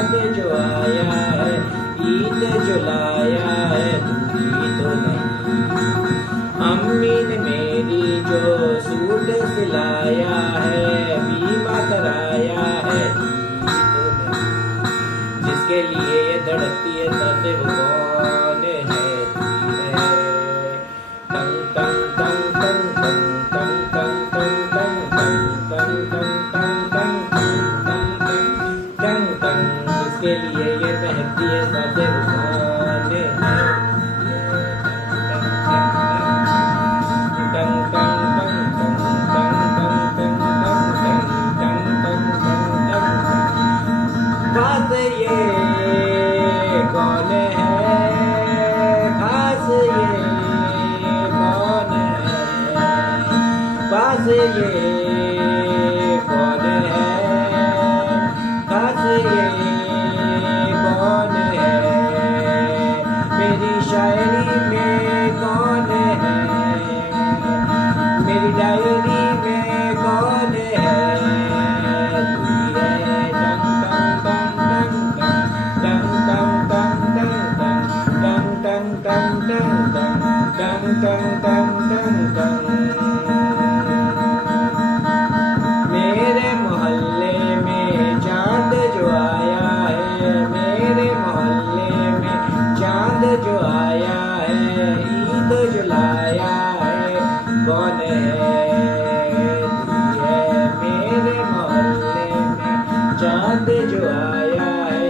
चांद जो आया है, ईद जो लाया है, दूरी तो नहीं। अम्मी ने मेरी जो सूट सिलाया है, बीमा कराया है, दूरी तो नहीं। जिसके लिए ये धड़कती है साथे वो कौन है? जिसके लिए ये महकती है साथे वो कौन है? खास ये कौन है? खास ये कौन है? खास ये कौन है? खास ये कौन है? मेरी शायरी में कौन है? मेरी डायरी में कौन है? मेरे मोहल्ले में चांद जो आया है, मेरे मोहल्ले में चांद जो आया है, ईद जो लाया है, कौन है? तू है। मेरे मोहल्ले में चांद जो आया है,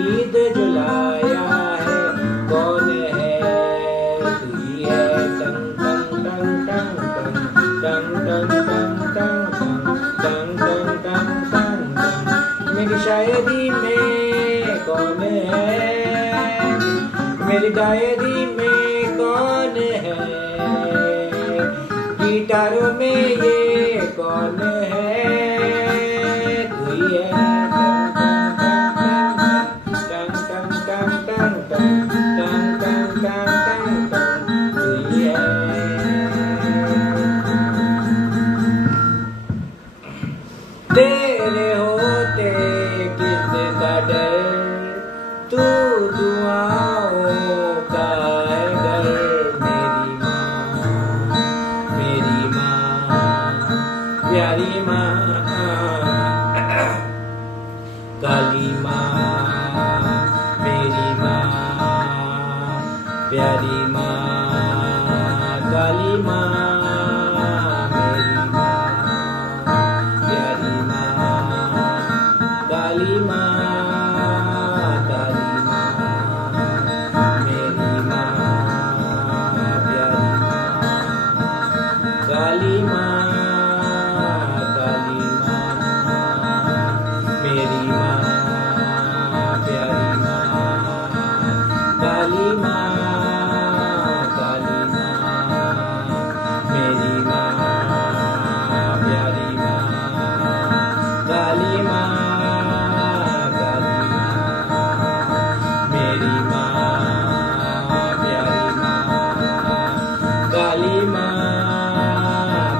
ईद जो लाया है, कौन है? मेरी शायरी में कौन है? मेरी डायरी में कौन है? गिटारों में ये कौन है? तू ही है। तेरे होते किसका डर, तू दुआओं का है घर। मेरी माँ प्यारी माँ, काली माँ, मेरी माँ प्यारी माँ, काली माँ, काली माँ, काली माँ, मेरी माँ प्यारी माँ, काली माँ, काली माँ, मेरी माँ प्यारी माँ, काली माँ, काली माँ, मेरी माँ प्यारी माँ, काली माँ, काली माँ,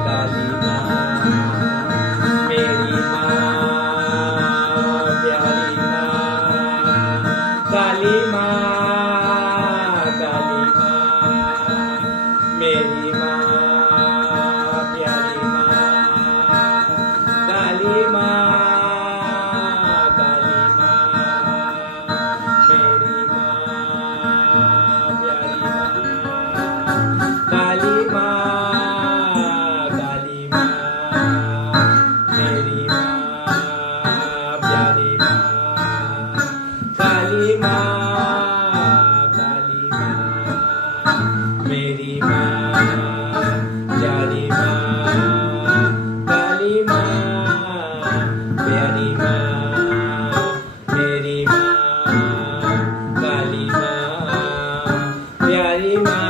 काली माँ, मेरी माँ प्यारी माँ, काली माँ, काली माँ, मेरी माँ प्यारी माँ, काली माँ, काली माँ, मेरी माँ प्यारी माँ, काली माँ, काली माँ, मेरी माँ प्यारी माँ, काली माँ, प्यारी माँ, मेरी माँ, काली माँ, प्यारी माँ,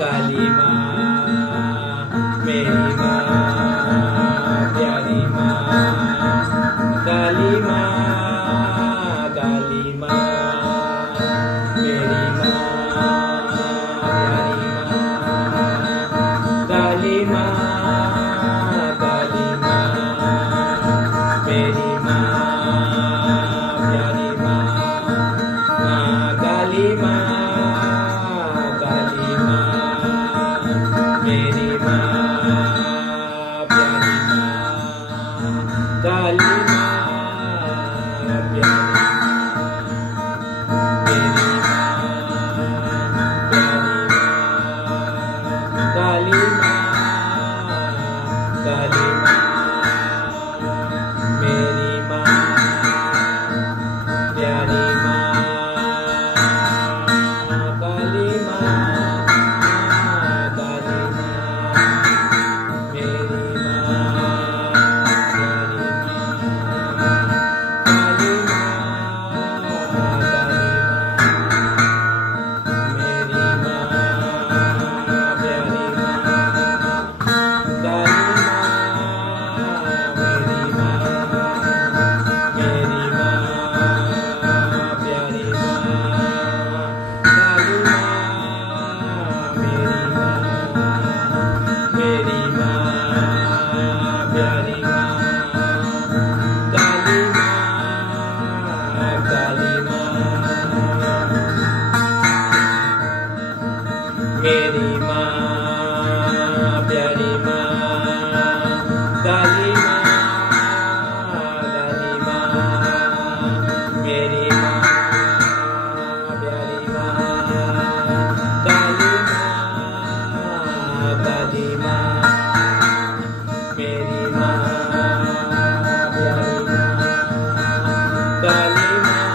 काली माँ, मेरी माँ प्यारी माँ, काली माँ, काली माँ। प्यारी माँ काली माँ, काली माँ मेरी माँ प्यारी माँ, काली माँ, काली माँ मेरी माँ प्यारी माँ, काली माँ मेरी माँ, मेरी माँ प्यारी माँ, काली माँ मेरी माँ, मेरी माँ प्यारी माँ, काली माँ, काली माँ मेरी माँ प्यारी माँ, काली माँ, काली माँ मेरी माँ प्यारी माँ, काली माँ, काली माँ मेरी माँ प्यारी माँ, काली माँ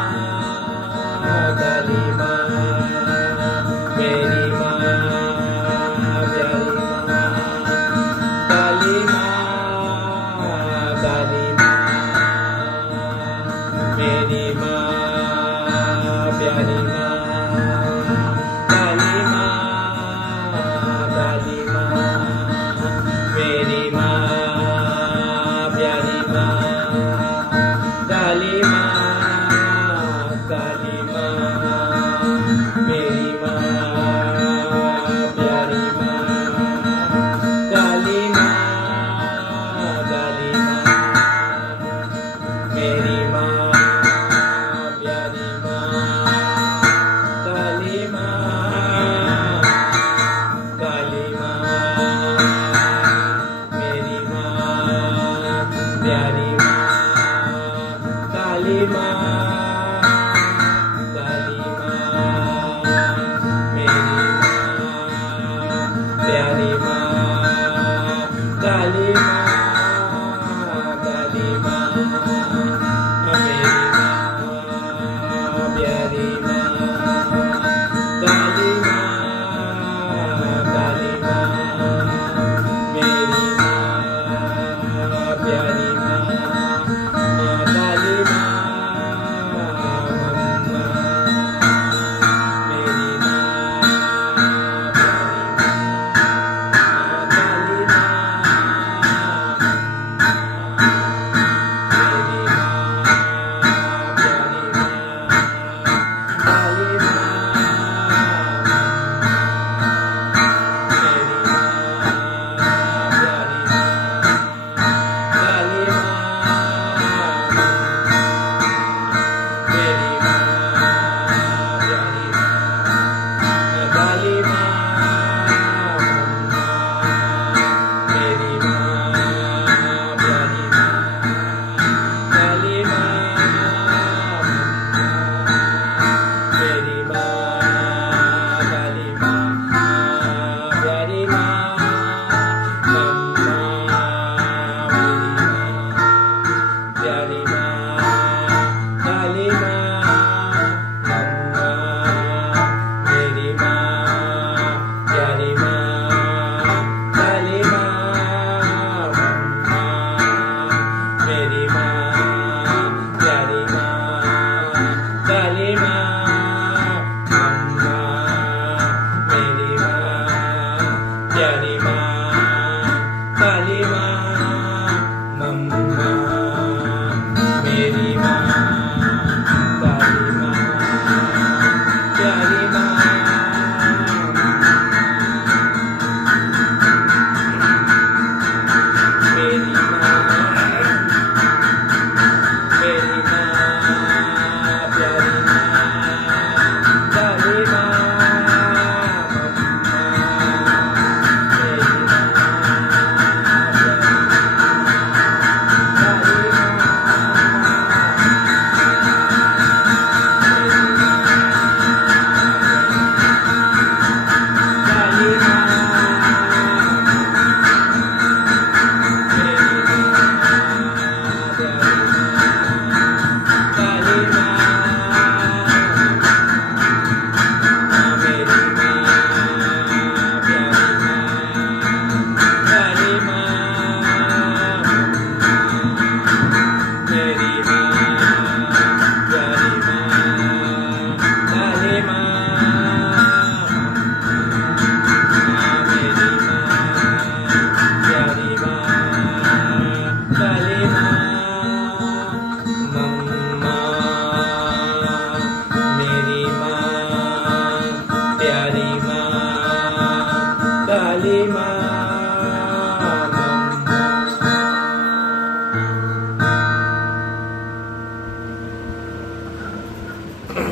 कुछ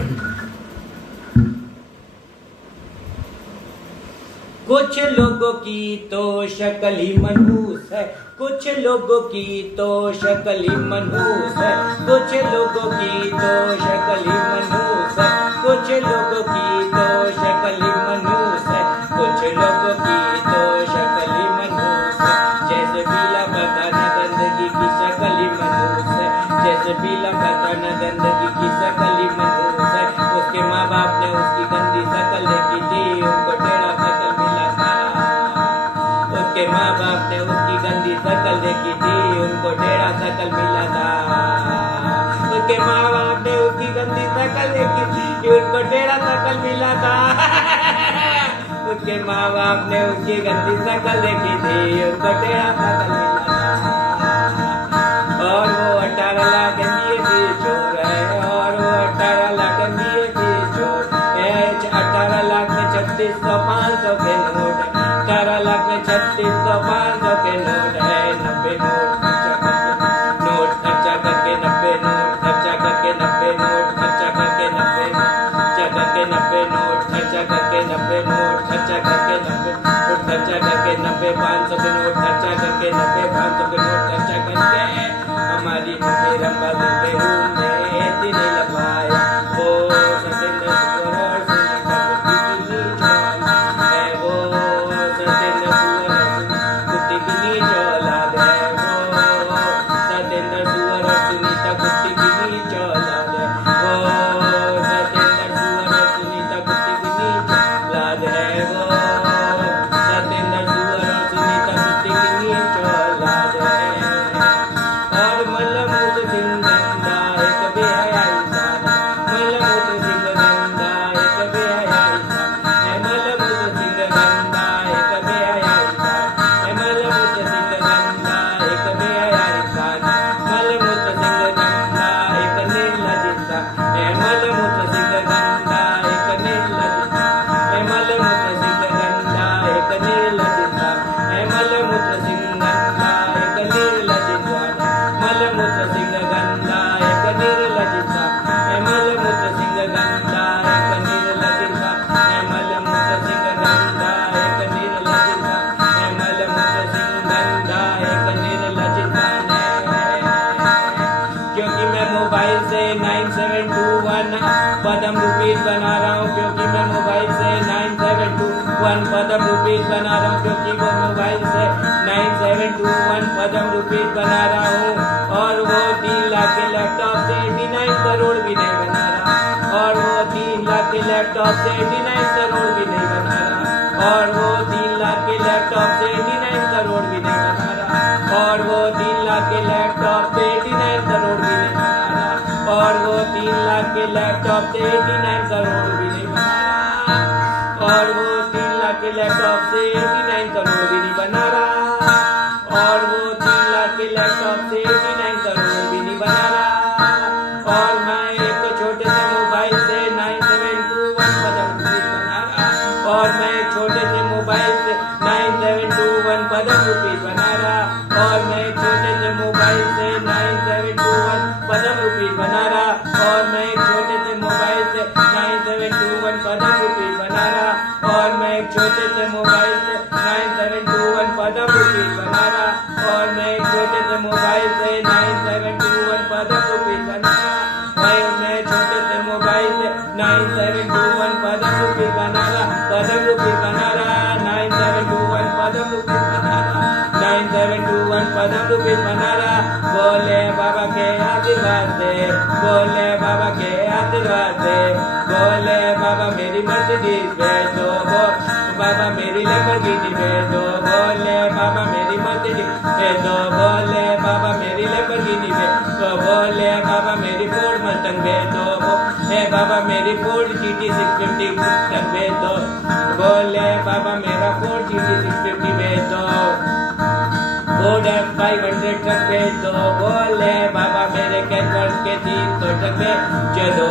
लोगों की तो शक्ल ही मनहूस है, कुछ लोगों की तो शक्ल ही मनहूस है, कुछ लोगों की तो शक्ल ही मनहूस है, कुछ लोगों की तो शक्ल ही मनहूस है, कुछ लोगों की तो शक्ल ही मनहूस है। जैसे पीला बताना गंदगी की शक्ल ही मनहूस है, जैसे पीला बताना गंदगी की शक्ल ही मनहूस है। उसके माँ बाप ने उसकी गंदी शक्ल देखी थी, उनको टेढ़ा शक्ल मिला था। उसके माँ बाप ने उसकी गंदी शक्ल देखी थी, उनको टेढ़ा शक्ल मिला था। उसके माँ बाप ने उसकी गंदी शक्ल देखी थी, उनको टेढ़ा शक्ल मिला था। उसके माँ बाप ने उसकी गंदी शक्ल देखी थी, उनको टेढ़ा शक्ल मिला था। और वो 18 लाख दिए थी चोर है, और वो 18 लाख दिए थी चोर है। 18 लाख में 3600 500 के नोट है, 18 लाख में 3600 500 के नोट है। 90 नोट खर्चा करके, नोट खर्चा करके 90 नोट खर्चा करके 90 नोट खर्चा करके 90 खर्चा करके 90 नोट खर्चा करके 90 नोट खर्चा करके 90 नोट खर्चा करके 90 500 के नोट खर्चा करके 90 500 के नोट खर्चा करके हमारी मम्मी रंबा दुबे ने दिने लगवाया। वो सतेंद्र सुअर और सुनीता कुत्ती की चौलाद है, वो सतेंद्र सुअर और कुत्ती की चौलाद है, वो सतेंद्र सुअर और सुनीता कुत्ती की चौलाद है, वो सतेंद्र सुअर और सुनीता कुत्ती की चौलाद है, वो सतेंद्र सुअर और सुनीता कुत्ती की चौलाद है। और मल्लमूत सिंह गंदा एक बेहया इंसान है, मल्लमूत सिंह गंदा एक बेहया इंसान है, मल्लमूत सिंह गंदा एक बेहया इंसान है, मल्लमूत सिंह गंदा एक बेहया इंसान है, मल्लमूत सिंह गंदा एक निर्लज इंसान है, मल्लमूत सिंह गंदा एक निर्लज इंसान है, मल्लमूत सिंह गंदा एक निर्लज इंसान है, मल्लमूत सिंह गंदा एक निर्लज इंसान है, मलमूत्र सिंह गंदा एक निर्लज इंसान है, मलमूत्र सिंह गंदा एक निर्लज इंसान है, मलमूत्र सिंह गंदा एक निर्लज इंसान है, मलमूत्र सिंह गंदा एक निर्लज इंसान है। क्योंकि मैं मोबाइल से 9721 पदम रुपीज बना रहा हूँ, क्योंकि मैं मोबाइल से 9721 पदम रुपीज बना रहा हूँ, क्योंकि वो मोबाइल से 9721 पदम रुपीज बना रहा हूँ। और वो 3 लाख के लैपटॉप से 89 करोड़ भी नहीं बना रहा, और वो 3 लाख के लैपटॉप से 89 करोड़ भी नहीं बना रहा, और वो 3 लाख के लैपटॉप से 89 करोड़ भी नहीं बना रहा, और वो 3 लाख के लैपटॉप से 89 करोड़ भी नहीं बना रहा, और वो 3 लाख के लैपटॉप से 89 करोड़ भी नहीं बना रहा, और वो 3 लाख के लैपटॉप से 89 करोड़ भी नहीं बना रहा, और वो 3 लाख के लैपटॉप से 89 करोड़ भी नहीं बना रहा। और मैं एक छोटे से मोबाइल से 9721 पदम रुपीज बना रहा, और मैं एक छोटे से मोबाइल से 9721 पदम रुपीज बना रहा, और मैं एक छोटे से मोबाइल से 9721 पदम रुपीज बना रहा, और मैं एक छोटे से मोबाइल से 9721 पदम रुपीज बना रहा, और मैं एक छोटे से मोबाइल से 9721 पदम रुपीज बना रहा, और मैं एक छोटे से मोबाइल से 9721 पदम रुपीज बना रहा, मैं छोटे से मोबाइल से 9721 पदम रुपीज बना रहा, पदम रुपीज बना रहा, 9721 पदम रुपीज बना रहा, 9721 पदम रुपीज बना रहा। बोले बाबा के आशीर्वाद से, बोले बाबा के आशीर्वाद से, बोले बाबा मेरी मर्सिडीज भेज दो, बाबा मेरी लैम्बोर्गिनी भेज दो, बोले बाबा मेरी मर्सिडीज भेज दो, बोले बाबा मेरी लैम्बोर्गिनी भेज दो, बोले बाबा मेरी फोर्ड मस्टंग भेज दो, बाबा मेरी फोर्ड GT 650 मस्टंग भेज दो, बोले बाबा मेरा फोर्ड GT 650 भेज दो, फोर्ड F500 ट्रक भेज दो, बोले बाबा मेरे कैनवर्स के 300 ट्रक भेज दो,